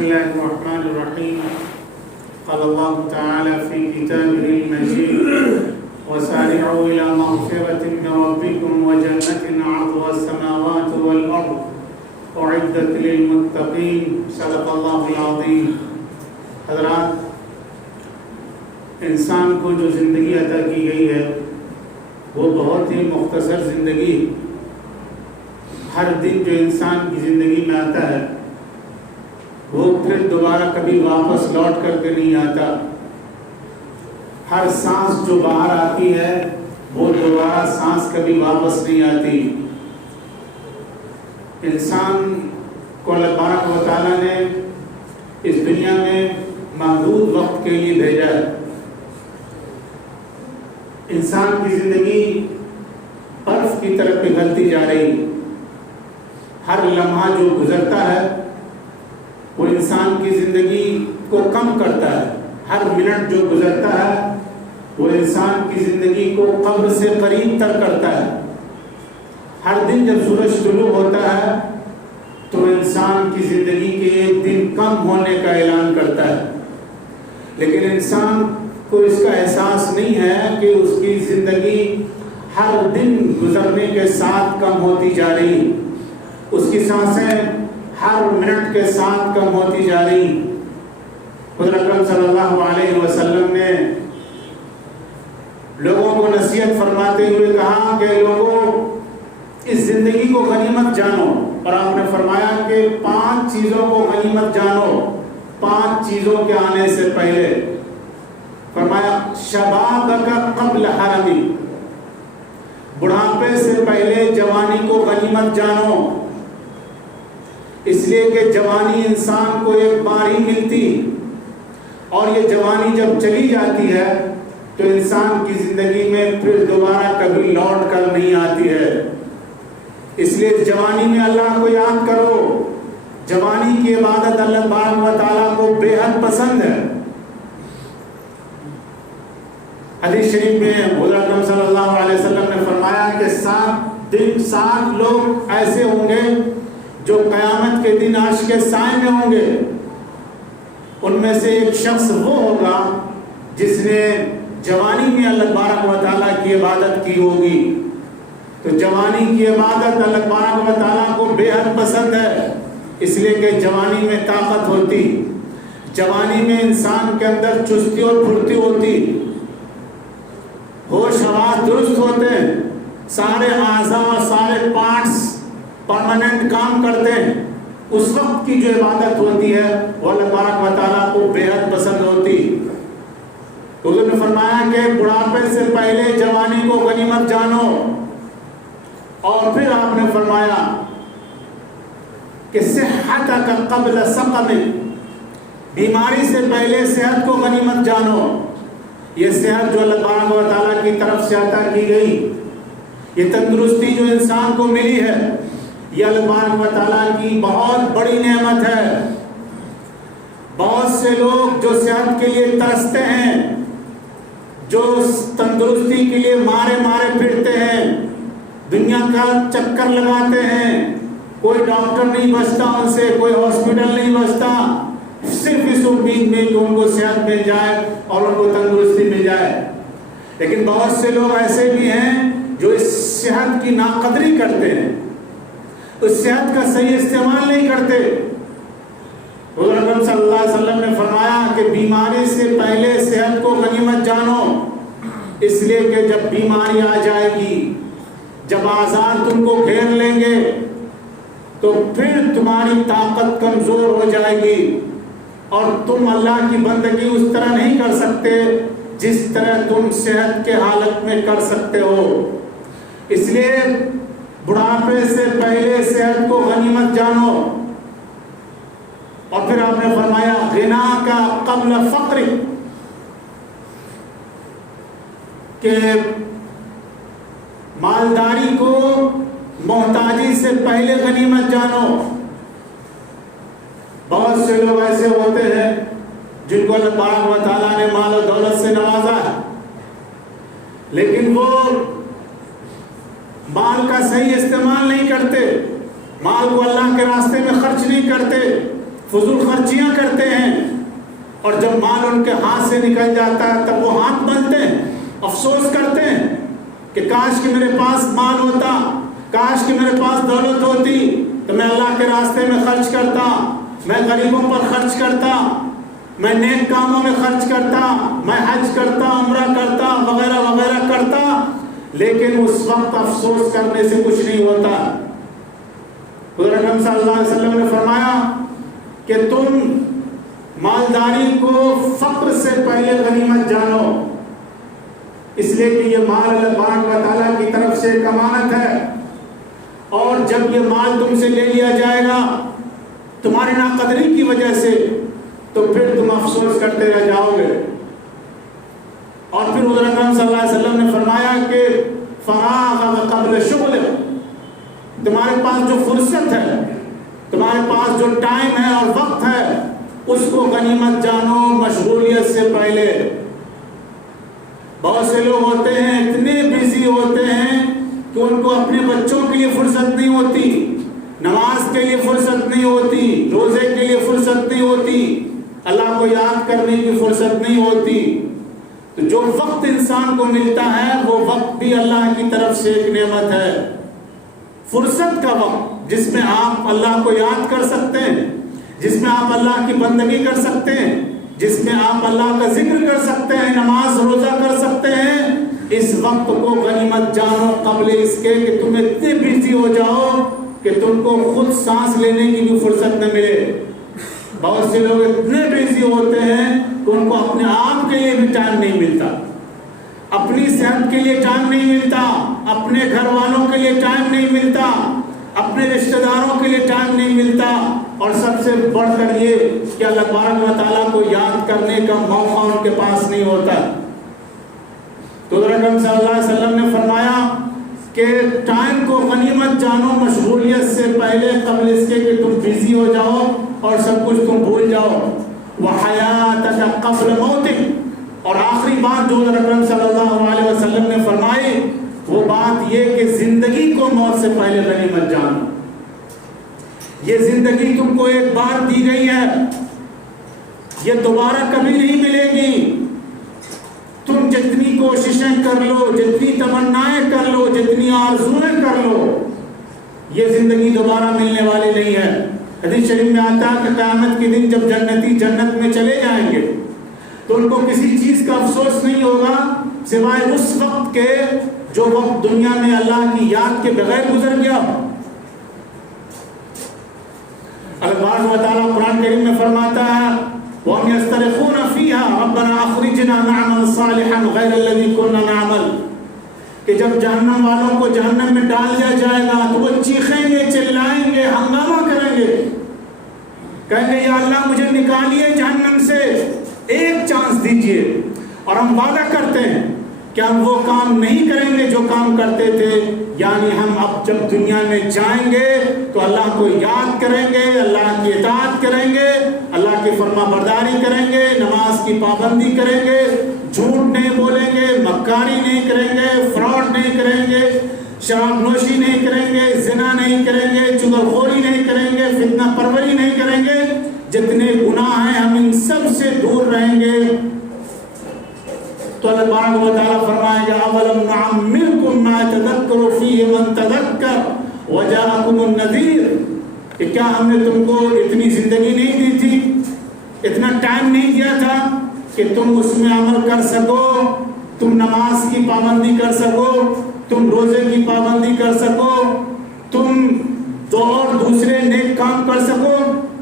بسم الله الرحمن الرحيم. قال الله تعالى في كتابه المجيد: وسارعوا إلى مغفرة من ربكم وجنة عرضها السماوات والأرض أعدت للمتقين. صدق الله العظيم. حضرات، انسان کو جو زندگی عطا کی گئی ہے وہ بہت ہی مختصر زندگی. ہر دن جو انسان کی زندگی میں آتا ہے وہ پھر دوبارہ کبھی واپس لوٹ کر کے نہیں آتا. ہر سانس جو باہر آتی ہے وہ دوبارہ سانس کبھی واپس نہیں آتی. انسان کو اللہ تبارک و تعالیٰ نے اس دنیا میں محدود وقت کے لیے بھیجا ہے. انسان کی زندگی برف کی طرف پگھلتی جا رہی. ہر لمحہ جو گزرتا ہے وہ انسان کی زندگی کو کم کرتا ہے. ہر منٹ جو گزرتا ہے وہ انسان کی زندگی کو قبر سے قریب تر کرتا ہے. ہر دن جب سورج طلوع ہوتا ہے تو انسان کی زندگی کے ایک دن کم ہونے کا اعلان کرتا ہے. لیکن انسان کو اس کا احساس نہیں ہے کہ اس کی زندگی ہر دن گزرنے کے ساتھ کم ہوتی جا رہی. اس کی سانسیں ہر منٹ کے ساتھ کم ہوتی جا رہی. حضرت اکرم صلی اللہ علیہ وسلم نے لوگوں کو نصیحت فرماتے ہوئے کہا کہ لوگوں اس زندگی کو غنیمت جانو. اور آپ نے فرمایا کہ 5 چیزوں کو غنیمت جانو 5 چیزوں کے آنے سے پہلے. فرمایا شبابک قبل حرمی، بڑھاپے سے پہلے جوانی کو غنیمت جانو. اس لیے کہ جوانی انسان کو ایک بار ہی ملتی اور یہ جوانی جب چلی جاتی ہے تو انسان کی زندگی میں پھر دوبارہ کبھی لوٹ کر نہیں آتی ہے. اس لیے جوانی میں اللہ کو یاد کرو. جوانی کی عبادت اللہ تبارک و تعالیٰ کو بے حد پسند ہے. حدیث شریف میں حضرت اکرم صلی اللہ علیہ وسلم نے فرمایا کہ 7 لوگ ایسے ہوں گے جو قیامت کے دن عرش کے سائے میں ہوں گے. ان میں سے ایک شخص وہ ہوگا جس نے جوانی میں اللہ تبارک و تعالیٰ کی عبادت کی ہوگی. تو جوانی کی عبادت اللہ تبارک و تعالیٰ کو بے حد پسند ہے. اس لیے کہ جوانی میں طاقت ہوتی، جوانی میں انسان کے اندر چستی اور پھرتی ہوتی، ہوش حواس درست ہوتے ہیں، سارے اعضاء اور سارے پارٹس پرماننٹ کام کرتے ہیں. اس وقت کی جو عبادت ہوتی ہے وہ اللہ تبارک و تعالیٰ کو بے حد پسند ہوتی. حضور نے فرمایا کہ بڑھاپے سے پہلے جوانی کو غنیمت جانو. اور پھر آپ نے فرمایا کہ صحتک قبل سقم، بیماری سے پہلے صحت کو غنیمت جانو. یہ صحت جو اللہ تبارک و تعالیٰ کی طرف سے عطا کی گئی، یہ تندرستی جو انسان کو ملی ہے، یہ اللہ تبارک و تعالیٰ کی بہت بڑی نعمت ہے. بہت سے لوگ جو صحت کے لیے ترستے ہیں، جو تندرستی کے لیے مارے پھرتے ہیں، دنیا کا چکر لگاتے ہیں، کوئی ڈاکٹر نہیں بچتا ان سے، کوئی ہاسپٹل نہیں بچتا، صرف اس امید میں کہ ان کو صحت مل جائے اور ان کو تندرستی مل جائے. لیکن بہت سے لوگ ایسے بھی ہیں جو اس صحت کی ناقدری کرتے ہیں، اس صحت کا صحیح استعمال نہیں کرتے. حضرت اکرم صلی اللہ علیہ وسلم نے فرمایا کہ بیماری سے پہلے صحت کو غنیمت جانو. اس لیے کہ جب بیماری آ جائے گی، جب آزار تم کو گھیر لیں گے تو پھر تمہاری طاقت کمزور ہو جائے گی اور تم اللہ کی بندگی اس طرح نہیں کر سکتے جس طرح تم صحت کے حالت میں کر سکتے ہو. اس لیے بڑھاپے سے پہلے صحت کو غنیمت جانو. اور پھر آپ نے فرمایا غنا کا قبل فقر، کہ مالداری کو محتاجی سے پہلے غنیمت جانو. بہت سے لوگ ایسے ہوتے ہیں جن کو اللہ تبارک و تعالیٰ نے مال و دولت سے نوازا ہے، لیکن وہ مال کا صحیح استعمال نہیں کرتے، مال کو اللہ کے راستے میں خرچ نہیں کرتے، فضول خرچیاں کرتے ہیں، اور جب مال ان کے ہاتھ سے نکل جاتا ہے تب وہ ہاتھ ملتے ہیں، افسوس کرتے ہیں کہ کاش کہ میرے پاس مال ہوتا، کاش کہ میرے پاس دولت ہوتی تو میں اللہ کے راستے میں خرچ کرتا، میں غریبوں پر خرچ کرتا، میں نیک کاموں میں خرچ کرتا، میں حج کرتا، عمرہ کرتا، وغیرہ وغیرہ کرتا، لیکن اس وقت افسوس کرنے سے کچھ نہیں ہوتا۔ حضور اکرم صلی اللہ علیہ وسلم نے فرمایا کہ تم مالداری کو فقر سے پہلے غنیمت جانو، اس لیے کہ یہ مال اللہ تبارک و تعالیٰ کی طرف سے ایک امانت ہے، اور جب یہ مال تم سے لے لیا جائے گا تمہاری ناقدری کی وجہ سے تو پھر تم افسوس کرتے رہ جاؤ گے۔ اور پھر حضور اکرم صلی اللہ علیہ وسلم نے فرمایا کہ فراغ قبل شغل، تمہارے پاس جو فرصت ہے، تمہارے پاس جو ٹائم ہے اور وقت ہے، اس کو غنیمت جانو مشغولیت سے پہلے۔ بہت سے لوگ ہوتے ہیں اتنے بیزی ہوتے ہیں کہ ان کو اپنے بچوں کے لیے فرصت نہیں ہوتی، نماز کے لیے فرصت نہیں ہوتی، روزے کے لیے فرصت نہیں ہوتی، اللہ کو یاد کرنے کی فرصت نہیں ہوتی۔ تو جو وقت انسان کو ملتا ہے وہ وقت بھی اللہ کی طرف سے ایک نعمت ہے، فرصت کا وقت جس میں آپ اللہ کو یاد کر سکتے ہیں، جس میں آپ اللہ کی بندگی کر سکتے ہیں، جس میں آپ اللہ کا ذکر کر سکتے ہیں، نماز روزہ کر سکتے ہیں، اس وقت کو غنیمت جانو قبل اس کے کہ تم اتنے بیزی ہو جاؤ کہ تم کو خود سانس لینے کی بھی فرصت نہ ملے۔ بہت سے لوگ اتنے بیزی ہوتے ہیں کہ ان کو اپنے آپ کے لیے بھی ٹائم نہیں ملتا، اپنی صحت کے لیے ٹائم نہیں ملتا، اپنے گھر والوں کے لیے ٹائم نہیں ملتا، اپنے رشتہ داروں کے لیے ٹائم نہیں ملتا، اور سب سے بڑھ کر یہ کہ اللہ تبارک و تعالیٰ کو یاد کرنے کا موقع ان کے پاس نہیں ہوتا۔ تو حضور اکرم صلی اللہ علیہ وسلم نے فرمایا کہ ٹائم کو غنیمت جانو مشغولیت سے پہلے، قبل اس کے کہ تم بیزی ہو جاؤ اور سب کچھ تم بھول جاؤ۔ وَحَيَاتَكَ قَبْلَ مَوْتِكَ، اور آخری بات جو حضور اکرم صلی اللہ علیہ وسلم نے فرمائی وہ بات یہ کہ زندگی کو موت سے پہلے غنیمت جانو۔ یہ زندگی تم کو ایک بار دی گئی ہے، یہ دوبارہ کبھی نہیں ملے گی۔ تم جتنی کوششیں کر لو، جتنی تمنائیں کر لو، جتنی آرزویں کر لو، یہ زندگی دوبارہ ملنے والی نہیں ہے۔ حدیث شریف میں آتا ہے کہ قیامت کے دن جب جنتی جنت میں چلے جائیں گے تو ان کو کسی چیز کا افسوس نہیں ہوگا سوائے اس وقت کے جو وقت دنیا میں اللہ کی یاد کے بغیر گزر گیا۔ اللہ تعالیٰ قرآن کریم میں فرماتا ہے وَهُمْ يَسْتَرِخُونَ فِيهَا رَبَّنَا أَخْرِجْنَا نَعْمَلْ صَالِحًا غَيْرَ الَّذِي كُنَّا نَعْمَلْ، کہ جب جہنم والوں کو جہنم میں ڈال دیا جائے گا تو وہ چیخیں گے، چلائیں گے، ہنگامہ کریں گے، کہیں گے یا اللہ مجھے نکالیے جہنم سے، ایک چانس دیجئے۔ اور ہم وعدہ کرتے ہیں کہ ہم وہ کام نہیں کریں گے جو کام کرتے تھے، یعنی ہم اب جب دنیا میں جائیں گے تو اللہ کو یاد کریں گے، اللہ کی اطاعت کریں گے، اللہ کی فرما برداری کریں گے، نماز کی پابندی کریں گے، جھوٹ نہیں بولیں گے، مکاری نہیں کریں گے، فراڈ نہیں کریں گے، شراب نوشی نہیں کریں گے، زنا نہیں کریں گے، چغلخوری نہیں کریں گے، فتنہ پروری نہیں کریں گے، جتنے گناہ ہیں ہم ان سب سے دور رہیں گے۔ تو اللہ تبارک و تعالیٰ فرمائے گا اولم نعمرکم ما یتذکر فیہ من تذکر وجاءکم النذیر، کہ کیا ہم نے تم کو اتنی زندگی نہیں دی تھی، اتنا ٹائم نہیں دیا تھا کہ تم اس میں عمل کر سکو، تم نماز کی پابندی کر سکو، تم روزے کی پابندی کر سکو، تم دو اور دوسرے نیک کام کر سکو؟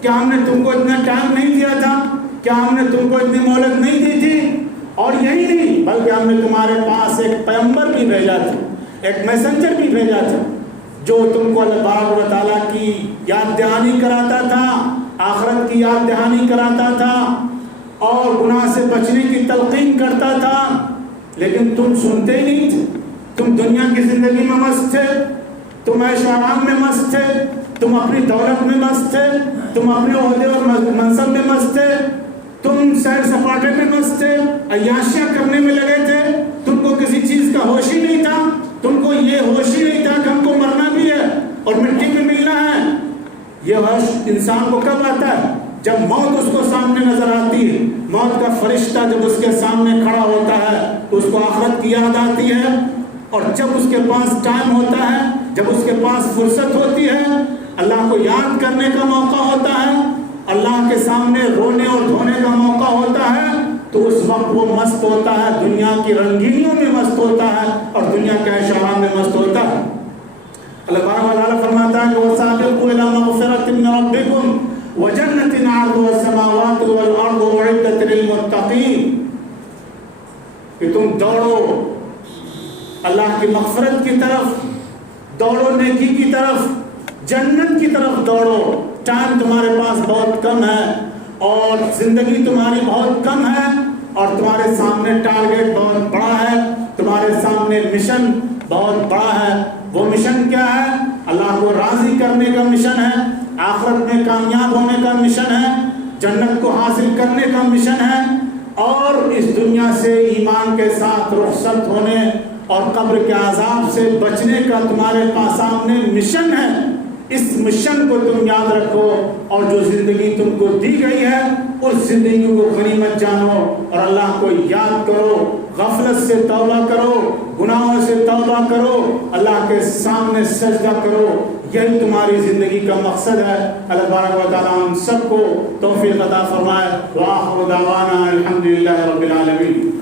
کیا ہم نے تم کو اتنا ٹائم نہیں دیا تھا؟ کیا ہم نے تم کو اتنی مہلت نہیں دی تھی؟ اور یہی نہیں بلکہ ہم نے تمہارے پاس ایک پیغمبر بھی بھیجا تھا، ایک میسنجر بھی بھیجا تھا جو تم کو اللہ تبارک و تعالیٰ کی یاد دہانی کراتا تھا، آخرت کی یاد دہانی کراتا تھا اور گناہ سے بچنے کی تلقین کرتا تھا، لیکن تم سنتے ہی نہیں تھے۔ تم دنیا کی زندگی میں مست تھے، تم عیش و آرام میں مست تھے، تم اپنی دولت میں مست تھے، تم اپنے عہدے اور منصب میں مست تھے، تم سیر سپاٹے میں مست تھے، عیاشیاں کرنے میں لگے تھے، تم کو کسی چیز کا ہوش ہی نہیں تھا، تم کو یہ ہوش ہی نہیں تھا کہ ہم کو مرنا بھی ہے اور مٹی میں ملنا ہے۔ یہ ہوش انسان کو کب آتا ہے؟ جب موت اس کو سامنے نظر آتی ہے، موت کا فرشتہ جب اس کے سامنے کھڑا ہوتا ہے تو اس کو آخرت کی یاد آتی ہے، اور جب اس کے پاس ٹائم ہوتا ہے، جب اس کے پاس فرصت ہوتی ہے، اللہ کو یاد کرنے کا موقع ہوتا ہے، اللہ کے سامنے رونے اور دھونے کا موقع ہوتا ہے، تو اس وقت وہ مست ہوتا ہے، دنیا کی رنگینیوں میں مست ہوتا ہے اور دنیا کے اشارات میں مست ہوتا ہے۔ اللہ تبارک و تعالیٰ فرماتا ہے کہ وَسَابِقُوا إِلَىٰ مَغْفِرَةٍ مِّن رَّبِّكُمْ وَجَنَّةٍ عَرْضُهَا السَّمَاوَاتُ وَالْأَرْضُ أُعِدَّتْ لِلْمُتَّقِينَ، کہ تم دوڑو اللہ کی مغفرت کی طرف، دوڑو نیکی کی طرف، جنت کی طرف دوڑو۔ ٹائم تمہارے پاس بہت کم ہے اور زندگی تمہاری بہت کم ہے اور تمہارے سامنے ٹارگیٹ بہت بڑا ہے، تمہارے سامنے مشن بہت بڑا ہے۔ وہ مشن کیا ہے؟ اللہ کو راضی کرنے کا مشن ہے، آخرت میں کامیاب ہونے کا مشن ہے، جنت کو حاصل کرنے کا مشن ہے، اور اس دنیا سے ایمان کے ساتھ رخصت ہونے اور قبر کے عذاب سے بچنے کا تمہارے پاس سامنے مشن ہے۔ اس مشن کو تم یاد رکھو اور جو زندگی تم کو دی گئی ہے اس زندگی کو غنیمت جانو اور اللہ کو یاد کرو، غفلت سے توبہ کرو، گناہوں سے توبہ کرو، اللہ کے سامنے سجدہ کرو۔ یہی تمہاری زندگی کا مقصد ہے۔ اللہ تبارک و تعالیٰ ہم سب کو توفیق عطا فرمائے۔ وآخر دعوانا الحمدللہ رب العالمین۔